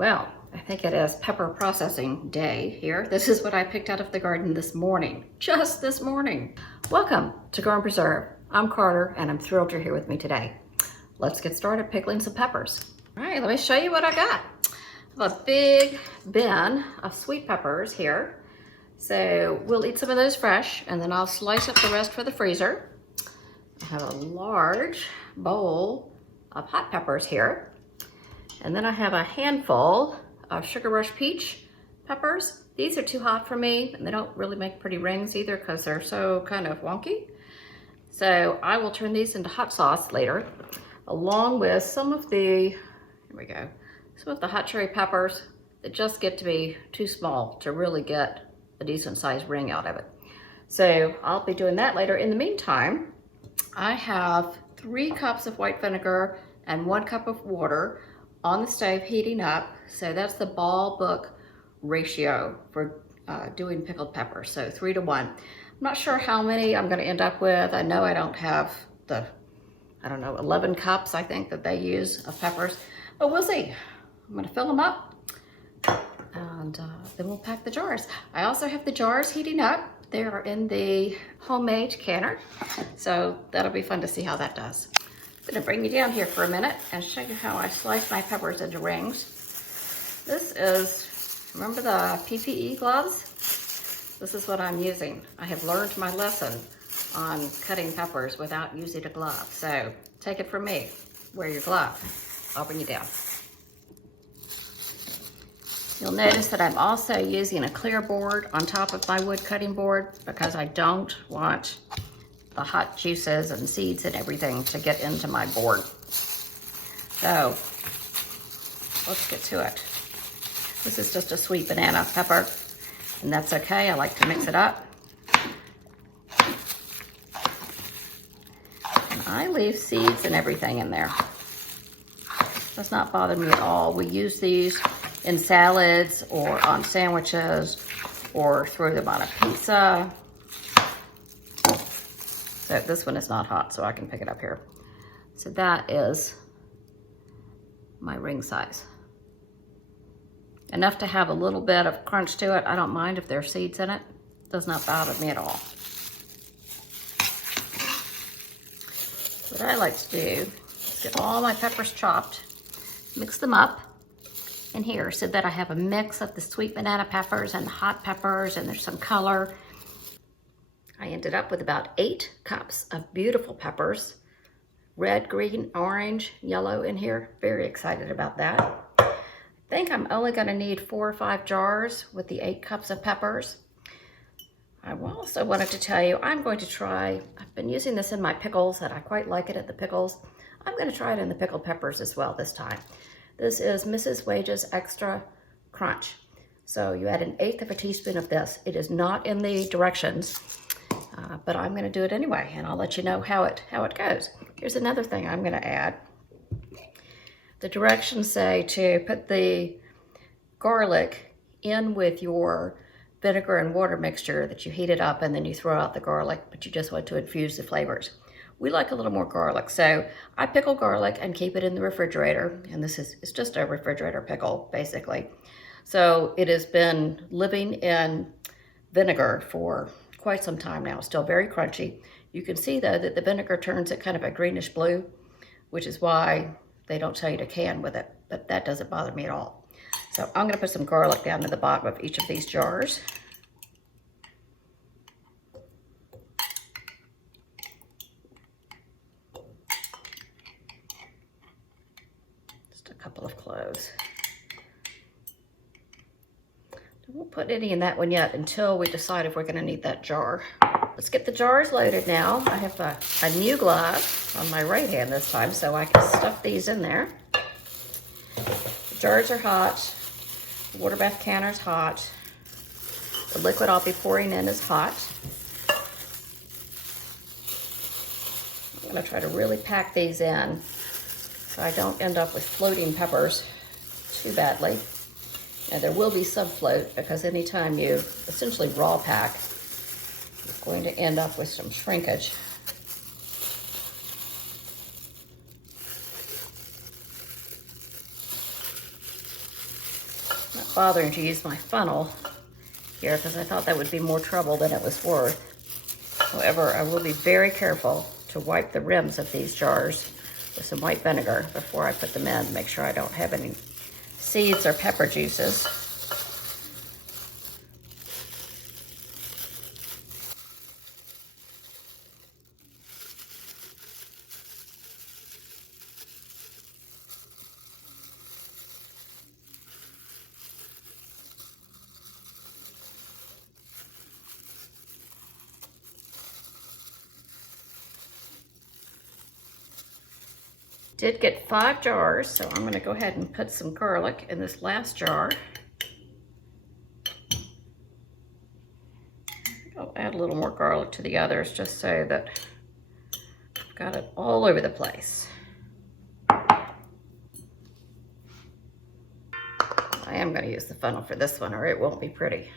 Well, I think it is pepper processing day here. This is what I picked out of the garden this morning, just this morning. Welcome to Grow and Preserve. I'm Carter and I'm thrilled you're here with me today. Let's get started pickling some peppers. All right, let me show you what I got. I have a big bin of sweet peppers here. So we'll eat some of those fresh and then I'll slice up the rest for the freezer. I have a large bowl of hot peppers here. And then I have a handful of Sugar Rush Peach peppers. These are too hot for me and they don't really make pretty rings either because they're so kind of wonky. So I will turn these into hot sauce later, along with some of the, some of the hot cherry peppers that just get to be too small to really get a decent sized ring out of it. So I'll be doing that later. In the meantime, I have 3 cups of white vinegar and 1 cup of water on the stove heating up. So that's the ball book ratio for doing pickled peppers. So 3 to 1. I'm not sure how many I'm gonna end up with. I know I don't have the, 11 cups I think that they use of peppers, but we'll see. I'm gonna fill them up and then we'll pack the jars. I also have the jars heating up. They are in the homemade canner. So that'll be fun to see how that does. I'm gonna bring you down here for a minute and show you how I slice my peppers into rings. This is, remember the PPE gloves? This is what I'm using. I have learned my lesson on cutting peppers without using a glove. So take it from me, wear your glove. I'll bring you down. You'll notice that I'm also using a clear board on top of my wood cutting board because I don't want the hot juices and seeds and everything to get into my board. So let's get to it. This is just a sweet banana pepper, and that's okay. I like to mix it up. And I leave seeds and everything in there. Does not bother me at all. We use these in salads or on sandwiches or throw them on a pizza. So this one is not hot, so I can pick it up here. So that is my ring size. Enough to have a little bit of crunch to it. I don't mind if there are seeds in it. It does not bother me at all. What I like to do is get all my peppers chopped, mix them up in here so that I have a mix of the sweet banana peppers and the hot peppers and there's some color. I ended up with about 8 cups of beautiful peppers. Red, green, orange, yellow in here. Very excited about that. I think I'm only gonna need 4 or 5 jars with the 8 cups of peppers. I also wanted to tell you, I'm going to try, I've been using this in my pickles and I quite like it at the pickles. I'm gonna try it in the pickled peppers as well this time. This is Mrs. Wage's Extra Crunch. So you add 1/8 of a teaspoon of this. It is not in the directions. But I'm gonna do it anyway, and I'll let you know how it goes. Here's another thing I'm gonna add. The directions say to put the garlic in with your vinegar and water mixture, that you heat it up and then you throw out the garlic, but you just want to infuse the flavors. We like a little more garlic, so I pickle garlic and keep it in the refrigerator, and this is, it's just a refrigerator pickle, basically. So it has been living in vinegar for quite some time now, still very crunchy. You can see though that the vinegar turns it kind of a greenish blue, which is why they don't tell you to can with it, but that doesn't bother me at all. So I'm gonna put some garlic down to the bottom of each of these jars. Just a couple of cloves. I won't put any in that one yet until we decide if we're gonna need that jar. Let's get the jars loaded now. I have a new glove on my right hand this time, so I can stuff these in there. The jars are hot. The water bath canner is hot. The liquid I'll be pouring in is hot. I'm gonna try to really pack these in so I don't end up with floating peppers too badly. Now there will be some float because anytime you essentially raw pack, you're going to end up with some shrinkage. Not bothering to use my funnel here because I thought that would be more trouble than it was worth. However, I will be very careful to wipe the rims of these jars with some white vinegar before I put them in to make sure I don't have any seeds or pepper juices. Did get 5 jars, so I'm going to go ahead and put some garlic in this last jar. I'll add a little more garlic to the others just so that I've got it all over the place. I am going to use the funnel for this one or it won't be pretty.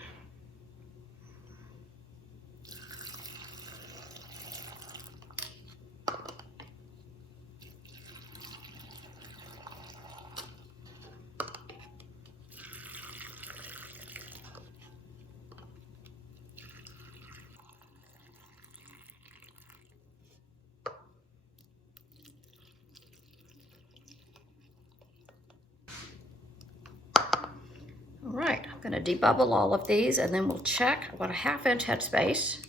All right, I'm going to debubble all of these and then we'll check about a 1/2 inch headspace.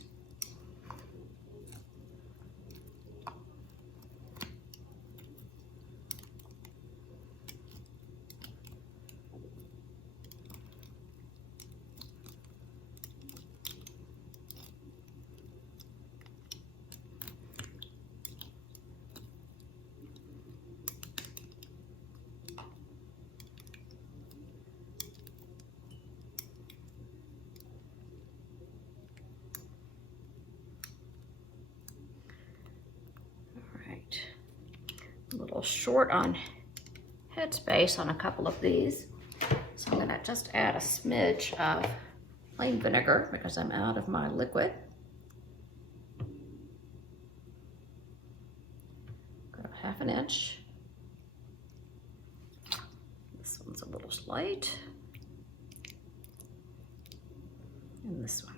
A little short on headspace on a couple of these. So I'm gonna just add a smidge of plain vinegar because I'm out of my liquid. Got a 1/2 inch. This one's a little light. And this one.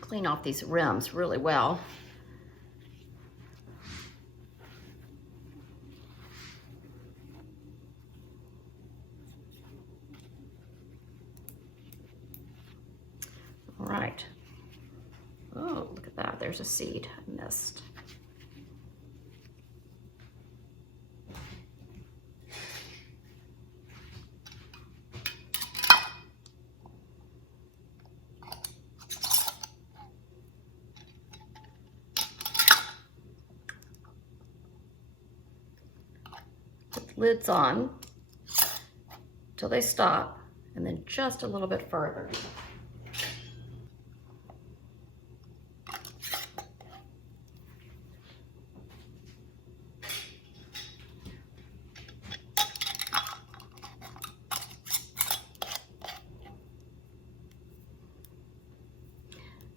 Clean off these rims really well. All right. Oh, look at that. There's a seed I missed. Put the lids on till they stop, and then just a little bit further.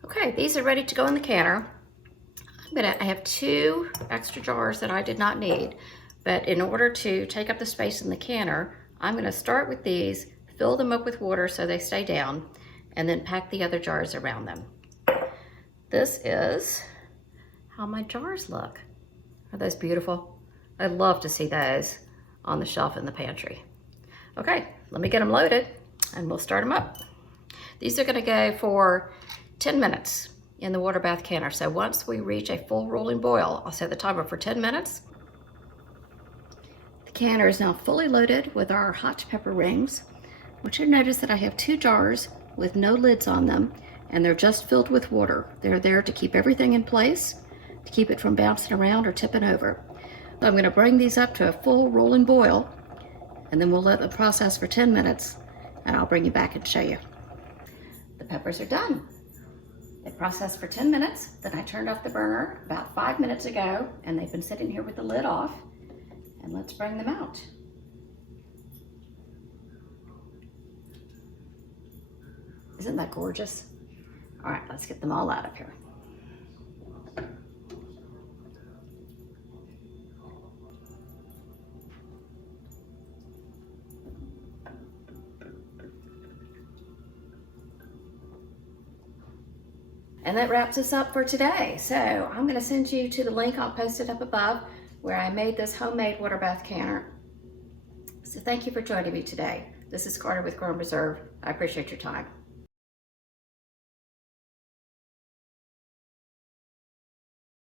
Okay, these are ready to go in the canner. I have 2 extra jars that I did not need, but in order to take up the space in the canner, I'm gonna start with these, fill them up with water so they stay down, and then pack the other jars around them. This is how my jars look. Are those beautiful? I'd love to see those on the shelf in the pantry. Okay, let me get them loaded and we'll start them up. These are gonna go for 10 minutes in the water bath canner. So once we reach a full rolling boil, I'll set the timer for 10 minutes. The canner is now fully loaded with our hot pepper rings, which you'll notice that I have 2 jars with no lids on them, and they're just filled with water. They're there to keep everything in place, to keep it from bouncing around or tipping over. So I'm gonna bring these up to a full rolling boil, and then we'll let them process for 10 minutes, and I'll bring you back and show you. The peppers are done. They processed for 10 minutes, then I turned off the burner about 5 minutes ago, and they've been sitting here with the lid off. And let's bring them out. Isn't that gorgeous? All right, let's get them all out of here. And that wraps us up for today. So I'm gonna send you to the link I'll post it up above where I made this homemade water bath canner. So thank you for joining me today. This is Carter with Grow and Preserve. I appreciate your time.